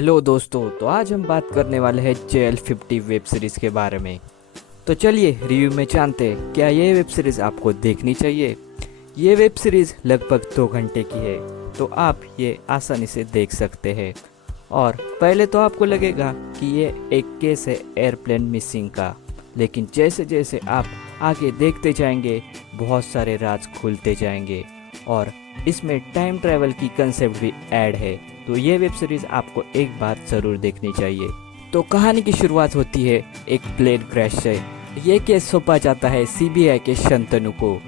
Hello दोस्तों, तो आज हम बात करने वाले हैं JL50 वेब सीरीज़ के बारे में। तो चलिए रिव्यू में जानते हैं क्या ये वेब सीरीज़ आपको देखनी चाहिए। ये वेब सीरीज़ लगभग 2 घंटे की है, तो आप ये आसानी से देख सकते हैं। और पहले तो आपको लगेगा कि ये एक केस है एयरप्लेन मिसिंग का, लेकिन जैसे जैसे आप आगे देखते जाएंगे बहुत सारे राज खुलते जाएंगे और इसमें टाइम ट्रैवल की कंसेप्ट भी ऐड है। तो ये वेब सीरीज आपको एक बार ज़रूर देखनी चाहिए। तो कहानी की शुरुआत होती है एक प्लेन क्रैश से। ये केस सौंपा जाता है सीबीआई के शंतनु को।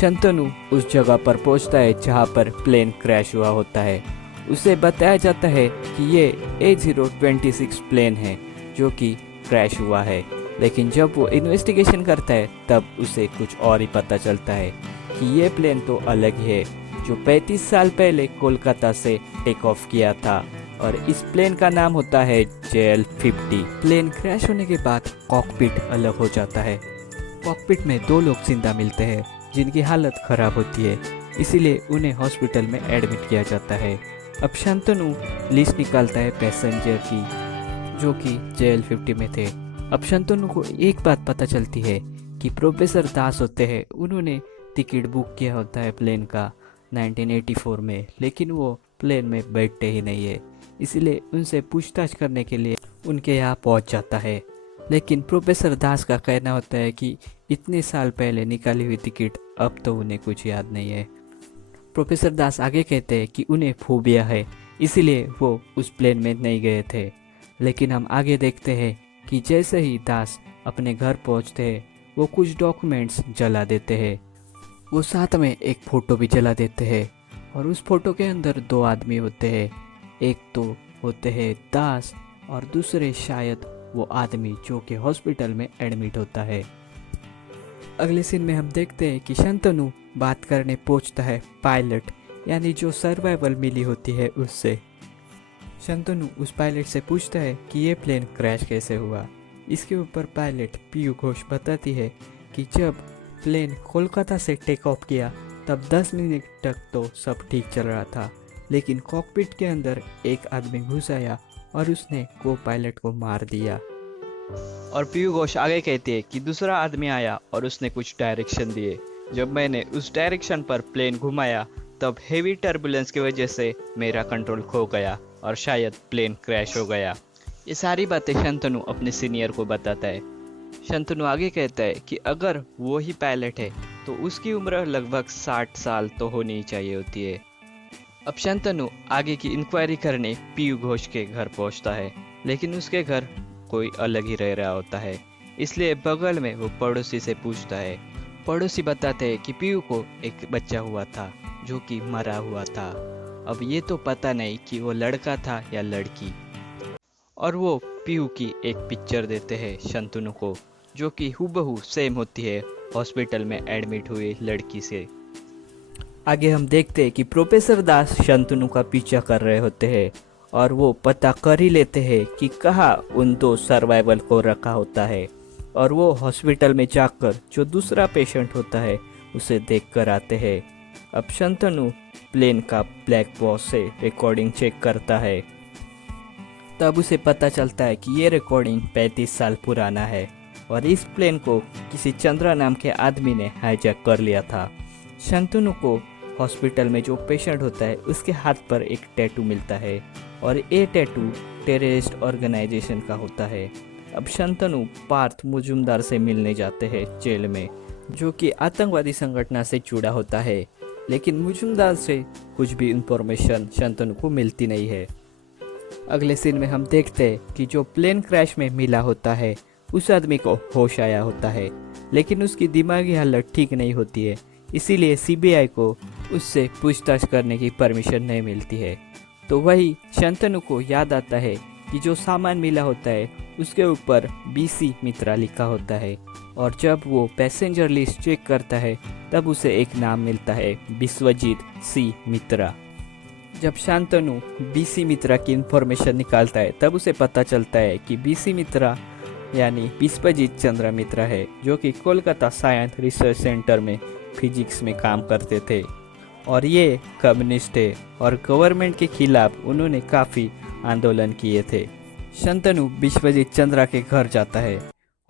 शंतनु उस जगह पर पहुंचता है जहां पर प्लेन क्रैश हुआ होता है। उसे बताया जाता है कि ये A026 प्लेन है जो कि क्रैश हुआ है, लेकिन जब वो इन्वेस्टिगेशन करता है तब उसे कुछ और ही पता चलता है कि ये प्लेन तो अलग ही है, जो 35 साल पहले कोलकाता से टेक ऑफ किया था और इस प्लेन का नाम होता है JL50। प्लेन क्रैश होने के बाद कॉकपिट अलग हो जाता है। कॉकपिट में 2 लोग जिंदा मिलते हैं जिनकी हालत खराब होती है, इसीलिए उन्हें हॉस्पिटल में एडमिट किया जाता है। अब शांतनु लिस्ट निकालता है पैसेंजर की जो कि JL50 में थे। अब शांतनु को एक बात पता चलती है कि प्रोफेसर दास होते हैं, उन्होंने टिकट बुक किया होता है प्लेन का 1984 में, लेकिन वो प्लेन में बैठते ही नहीं है। इसीलिए उनसे पूछताछ करने के लिए उनके यहाँ पहुँच जाता है, लेकिन प्रोफेसर दास का कहना होता है कि इतने साल पहले निकाली हुई टिकट अब तो उन्हें कुछ याद नहीं है। प्रोफेसर दास आगे कहते हैं कि उन्हें फोबिया है, इसीलिए वो उस प्लेन में नहीं गए थे। लेकिन हम आगे देखते हैं कि जैसे ही दास अपने घर पहुँचते हैं वो कुछ डॉक्यूमेंट्स जला देते हैं। वो साथ में एक फ़ोटो भी जला देते हैं और उस फोटो के अंदर 2 आदमी होते हैं। एक तो होते हैं दास और दूसरे शायद वो आदमी जो कि हॉस्पिटल में एडमिट होता है। अगले सीन में हम देखते हैं कि शंतनु बात करने पहुंचता है पायलट, यानी जो सर्वाइवल मिली होती है उससे। शंतनु उस पायलट से पूछता है कि ये प्लेन क्रैश कैसे हुआ। इसके ऊपर पायलट पीयू घोष बताती है कि जब प्लेन कोलकाता से टेक ऑफ किया तब 10 मिनट तक तो सब ठीक चल रहा था, लेकिन कॉकपिट के अंदर एक आदमी घुस आया और उसने को पायलट को मार दिया। और पीयू घोष आगे कहती है कि दूसरा आदमी आया और उसने कुछ डायरेक्शन दिए। जब मैंने उस डायरेक्शन पर प्लेन घुमाया तब हेवी टर्बुलेंस की वजह से मेरा कंट्रोल खो गया और शायद प्लेन क्रैश हो गया। ये सारी बातें शंतनु अपने सीनियर को बताता है। शंतनु आगे कहता है कि अगर वो ही पायलट है तो उसकी उम्र लगभग 60 साल तो होनी ही चाहिए होती है। अब शंतनु आगे की इंक्वायरी करने पीयू घोष के घर पहुंचता है, लेकिन उसके घर कोई अलग ही रह रहा होता है, इसलिए बगल में वो पड़ोसी से पूछता है। पड़ोसी बताते हैं कि पीयू को एक बच्चा हुआ था जो कि मरा हुआ था। अब ये तो पता नहीं कि वो लड़का था या लड़की। और वो पीयू की एक पिक्चर देते हैं शंतनु को जो कि हूबहू सेम होती है हॉस्पिटल में एडमिट हुई लड़की से। आगे हम देखते हैं कि प्रोफेसर दास शंतनु का पीछा कर रहे होते हैं और वो पता कर ही लेते हैं कि कहाँ उन 2 सर्वाइवल को रखा होता है, और वो हॉस्पिटल में जाकर जो दूसरा पेशेंट होता है उसे देख कर आते हैं। अब शंतनु प्लेन का ब्लैक बॉक्स से रिकॉर्डिंग चेक करता है, तब उसे पता चलता है कि ये रिकॉर्डिंग 35 साल पुराना है और इस प्लेन को किसी चंद्रा नाम के आदमी ने हाईजैक कर लिया था। शंतनु को हॉस्पिटल में जो पेशेंट होता है उसके हाथ पर एक टैटू मिलता है और ये टैटू टेररिस्ट ऑर्गेनाइजेशन का होता है। अब शंतनु पार्थ मुजुमदार से मिलने जाते हैं जेल में, जो कि आतंकवादी संगठन से जुड़ा होता है, लेकिन मुजुमदार से कुछ भी इंफॉर्मेशन शंतनु को मिलती नहीं है। अगले सीन में हम देखते हैं कि जो प्लेन क्रैश में मिला होता है उस आदमी को होश आया होता है, लेकिन उसकी दिमागी हालत ठीक नहीं होती है, इसीलिए सीबीआई को उससे पूछताछ करने की परमिशन नहीं मिलती है। तो वही शंतनु को याद आता है कि जो सामान मिला होता है उसके ऊपर BC मित्रा लिखा होता है, और जब वो पैसेंजर लिस्ट चेक करता है तब उसे एक नाम मिलता है विश्वजीत C मित्रा। जब शांतनु BC मित्रा की इंफॉर्मेशन निकालता है तब उसे पता चलता है कि BC मित्रा यानी विश्वजीत चंद्र मित्रा है, जो कि कोलकाता साइंस रिसर्च सेंटर में फिजिक्स में काम करते थे और ये कम्युनिस्ट है और गवर्नमेंट के खिलाफ उन्होंने काफ़ी आंदोलन किए थे। शंतनु विश्वजीत चंद्रा के घर जाता है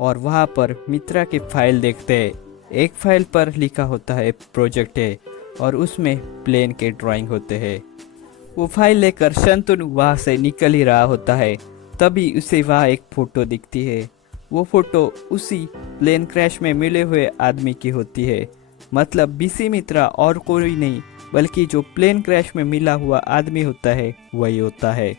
और वहाँ पर मित्रा की फाइल देखते हैं। एक फाइल पर लिखा होता है प्रोजेक्ट है और उसमें प्लेन के ड्राइंग होते हैं। वो फाइल लेकर शंतनु वहाँ से निकल ही रहा होता है, तभी उसे वहाँ एक फ़ोटो दिखती है। वो फ़ोटो उसी प्लेन क्रैश में मिले हुए आदमी की होती है। मतलब बीसी मित्रा और कोई नहीं बल्कि जो प्लेन क्रैश में मिला हुआ आदमी होता है वही होता है।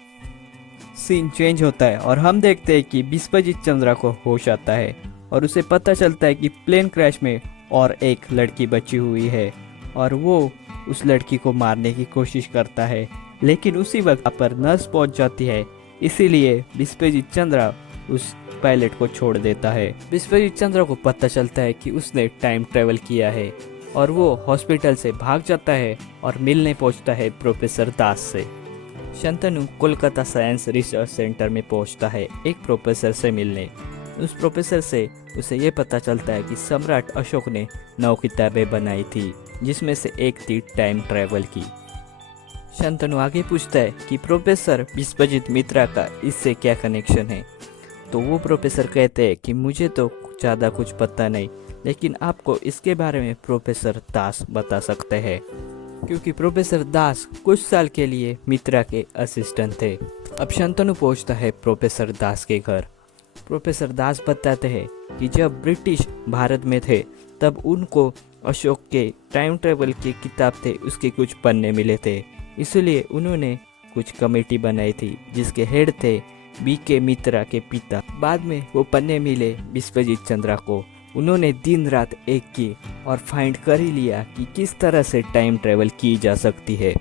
सीन चेंज होता है और हम देखते हैं कि विश्वजीत चंद्रा को होश आता है और उसे पता चलता है कि प्लेन क्रैश में और एक लड़की बची हुई है और वो उस लड़की को मारने की कोशिश करता है, लेकिन उसी वक्त पर नर्स पहुंच जाती है। इसीलिए विश्वजीत चंद्रा उस पायलट को छोड़ देता है। विश्वजीत चंद्रा को पता चलता है कि उसने टाइम ट्रेवल किया है और वो हॉस्पिटल से भाग जाता है और मिलने पहुंचता है प्रोफेसर दास से। Shantanu Kolkata science research centre में पहुंचता है एक प्रोफेसर से मिलने। उस प्रोफेसर से उसे ये पता चलता है कि सम्राट अशोक ने 9 किताबें बनाई थी, जिसमें से एक थी टाइम ट्रैवल की। शंतनु आगे पूछता है कि प्रोफेसर विश्वजीत मित्रा का इससे क्या कनेक्शन है। तो वो प्रोफेसर कहते हैं कि मुझे तो ज़्यादा कुछ पता नहीं, लेकिन आपको इसके बारे में प्रोफेसर दास बता सकते हैं, क्योंकि प्रोफेसर दास कुछ साल के लिए मित्रा के असिस्टेंट थे। अब शंतनु पहुंचता है प्रोफेसर दास के घर। प्रोफेसर दास बताते हैं कि जब ब्रिटिश भारत में थे तब उनको अशोक के टाइम ट्रेवल की किताब थे, उसके कुछ पन्ने मिले थे, इसलिए उन्होंने कुछ कमेटी बनाई थी जिसके हेड थे BK मित्रा के पिता। बाद में वो पन्ने मिले विश्वजीत चंद्रा को। उन्होंने दिन रात एक की और फाइंड कर ही लिया कि किस तरह से टाइम ट्रेवल की जा सकती है।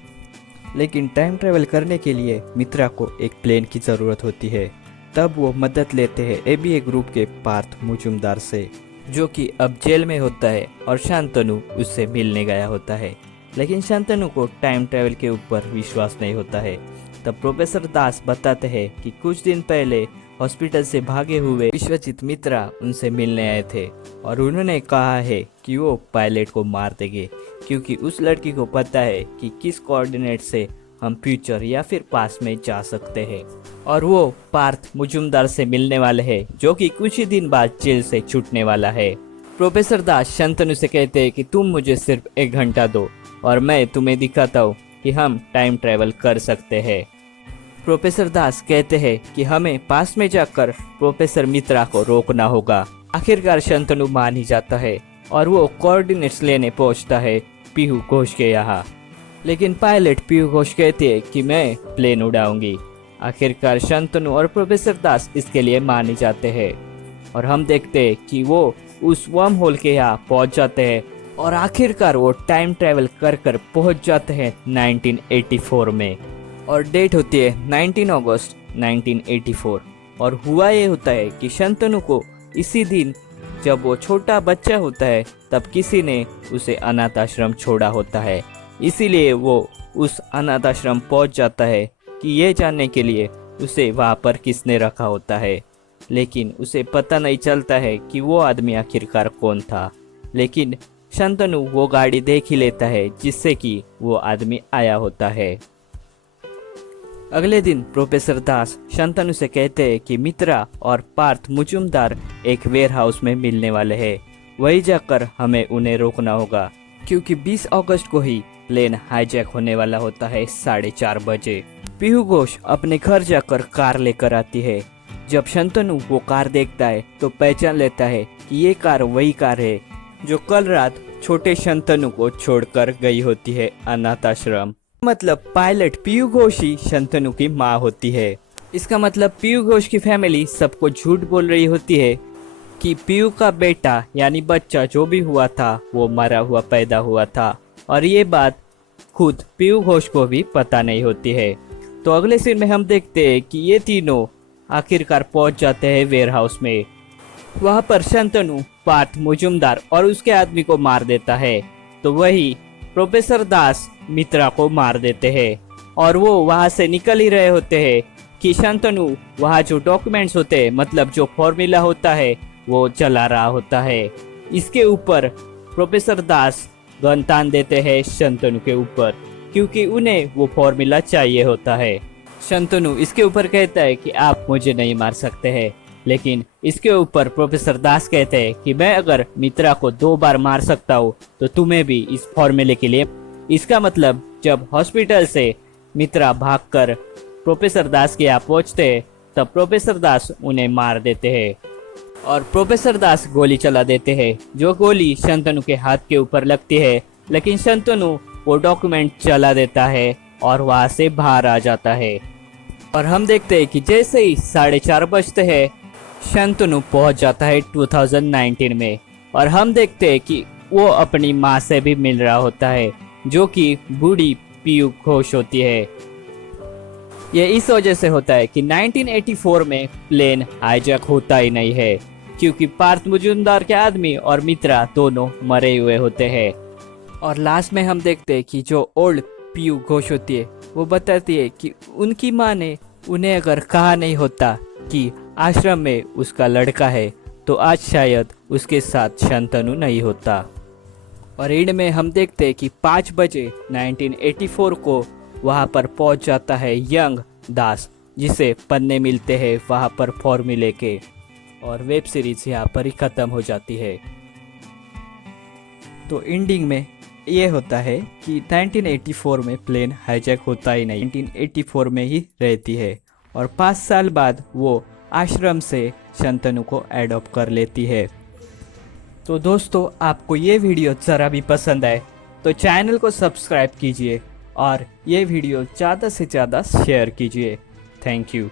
लेकिन टाइम ट्रेवल करने के लिए मित्रा को एक प्लेन की ज़रूरत होती है। तब वो मदद लेते हैं ABA ग्रुप के पार्थ मुजुमदार से, जो कि अब जेल में होता है और शांतनु उससे मिलने गया होता है। लेकिन शांतनु को टाइम ट्रेवल के ऊपर विश्वास नहीं होता है। तब प्रोफेसर दास बताते हैं कि कुछ दिन पहले हॉस्पिटल से भागे हुए विश्वजीत मित्रा उनसे मिलने आए थे और उन्होंने कहा है कि वो पायलट को मार देंगे, क्योंकि उस लड़की को पता है कि किस कोऑर्डिनेट से हम फ्यूचर या फिर पास में जा सकते हैं। और वो पार्थ मुजुमदार से मिलने वाले हैं, जो कि कुछ ही दिन बाद जेल से छूटने वाला है। प्रोफेसर दास शंतनु से कहते हैं कि तुम मुझे सिर्फ 1 घंटा दो और मैं तुम्हें दिखाता हूँ कि हम टाइम ट्रैवल कर सकते हैं। प्रोफेसर दास कहते हैं कि हमें पास में जाकर प्रोफेसर मित्रा को रोकना होगा। आखिरकार शंतनु मान ही जाता है और वो कोऑर्डिनेट्स लेने पहुंचता है पीहू घोष के यहाँ। लेकिन पायलट पीहू घोष कहते हैं कि मैं प्लेन उड़ाऊंगी। आखिरकार शंतनु और प्रोफेसर दास इसके लिए मान ही जाते हैं और हम देखते हैं कि वो उस वर्म होल के यहाँ पहुंच जाते हैं और आखिरकार वो टाइम ट्रैवल कर पहुंच जाते हैं 1984 में। और डेट होती है 19 अगस्त 1984। और हुआ ये होता है कि शंतनु को इसी दिन जब वो छोटा बच्चा होता है तब किसी ने उसे अनाथ आश्रम छोड़ा होता है, इसीलिए वो उस अनाथ आश्रम पहुंच जाता है कि ये जानने के लिए उसे वहाँ पर किसने रखा होता है। लेकिन उसे पता नहीं चलता है कि वो आदमी आखिरकार कौन था। लेकिन शंतनु वो गाड़ी देख ही लेता है जिससे कि वो आदमी आया होता है। अगले दिन प्रोफेसर दास शंतनु से कहते हैं कि मित्रा और पार्थ मुजुमदार एक वेयर हाउस में मिलने वाले हैं, वही जाकर हमें उन्हें रोकना होगा, क्योंकि 20 अगस्त को ही प्लेन हाईजैक होने वाला होता है 4:30 बजे। पीहू घोष अपने घर जाकर कार लेकर आती है। जब शंतनु वो कार देखता है तो पहचान लेता है कि ये कार वही कार है जो कल रात छोटे शंतनु को छोड़कर गई होती है अनाथ आश्रम। मतलब पायलट पीयू घोष ही शंतनु की माँ होती है। इसका मतलब पीयू घोष की फैमिली सबको झूठ बोल रही होती है कि पीयू का बेटा यानी बच्चा जो भी हुआ था वो मरा हुआ पैदा हुआ था, और ये बात खुद पीयू घोष को भी पता नहीं होती है। तो अगले सीन में हम देखते हैं कि ये तीनों आखिरकार पहुंच जाते हैं वेयर हाउस में। वहाँ पर शंतनु पार्थ मुजुमदार और उसके आदमी को मार देता है, तो वही प्रोफेसर दास मित्रा को मार देते हैं। और वो वहाँ से निकल ही रहे होते हैं कि शंतनु वहाँ जो डॉक्यूमेंट्स होते हैं, मतलब जो फॉर्मूला होता है, वो चला रहा होता है। इसके ऊपर प्रोफेसर दास गन तान देते हैं शंतनु के ऊपर, क्योंकि उन्हें वो फॉर्मूला चाहिए होता है। शंतनु इसके ऊपर कहता है कि आप मुझे नहीं मार सकते हैं, लेकिन इसके ऊपर प्रोफेसर दास कहते हैं कि मैं अगर मित्रा को 2 बार मार सकता हूँ तो तुम्हें भी इस फॉर्मूले के लिए। इसका मतलब जब हॉस्पिटल से मित्रा भागकर प्रोफेसर दास के यहाँ पहुँचते हैं तब प्रोफेसर दास उन्हें मार देते हैं और प्रोफेसर दास गोली चला देते हैं, जो गोली शंतनु के हाथ के ऊपर लगती है, लेकिन शंतनु वो डॉक्यूमेंट जला देता है और वहाँ से बाहर आ जाता है। और हम देखते हैं कि जैसे ही 4:30 बजते हैं शंतनु पहुंच जाता है 2019 में, और हम देखते हैं कि वो अपनी माँ से भी मिल रहा होता है, जो कि बूढ़ी पीयू घोष होती है। ये इस वजह से होता है कि 1984 में प्लेन हाईजैक होता ही नहीं है, क्योंकि पार्थ मुजुमदार के आदमी और मित्रा दोनों मरे हुए होते हैं। और लास्ट में हम देखते हैं कि जो ओल्ड पीयू घोष होती है वो बताती है कि उनकी माँ ने उन्हें अगर कहा नहीं होता कि आश्रम में उसका लड़का है तो आज शायद उसके साथ शंतनु नहीं होता। और एंड में हम देखते हैं कि 5 बजे 1984 को वहाँ पर पहुँच जाता है यंग दास, जिसे पन्ने मिलते हैं वहाँ पर फॉर्मूले के, और वेब सीरीज यहाँ पर ही ख़त्म हो जाती है। तो एंडिंग में ये होता है कि 1984 में प्लेन हाईजैक होता ही नहीं, 1984 में ही रहती है, और 5 साल बाद वो आश्रम से शंतनु को एडॉप्ट कर लेती है। तो दोस्तों, आपको ये वीडियो ज़रा भी पसंद आए तो चैनल को सब्सक्राइब कीजिए और ये वीडियो ज़्यादा से ज़्यादा शेयर कीजिए। Thank you.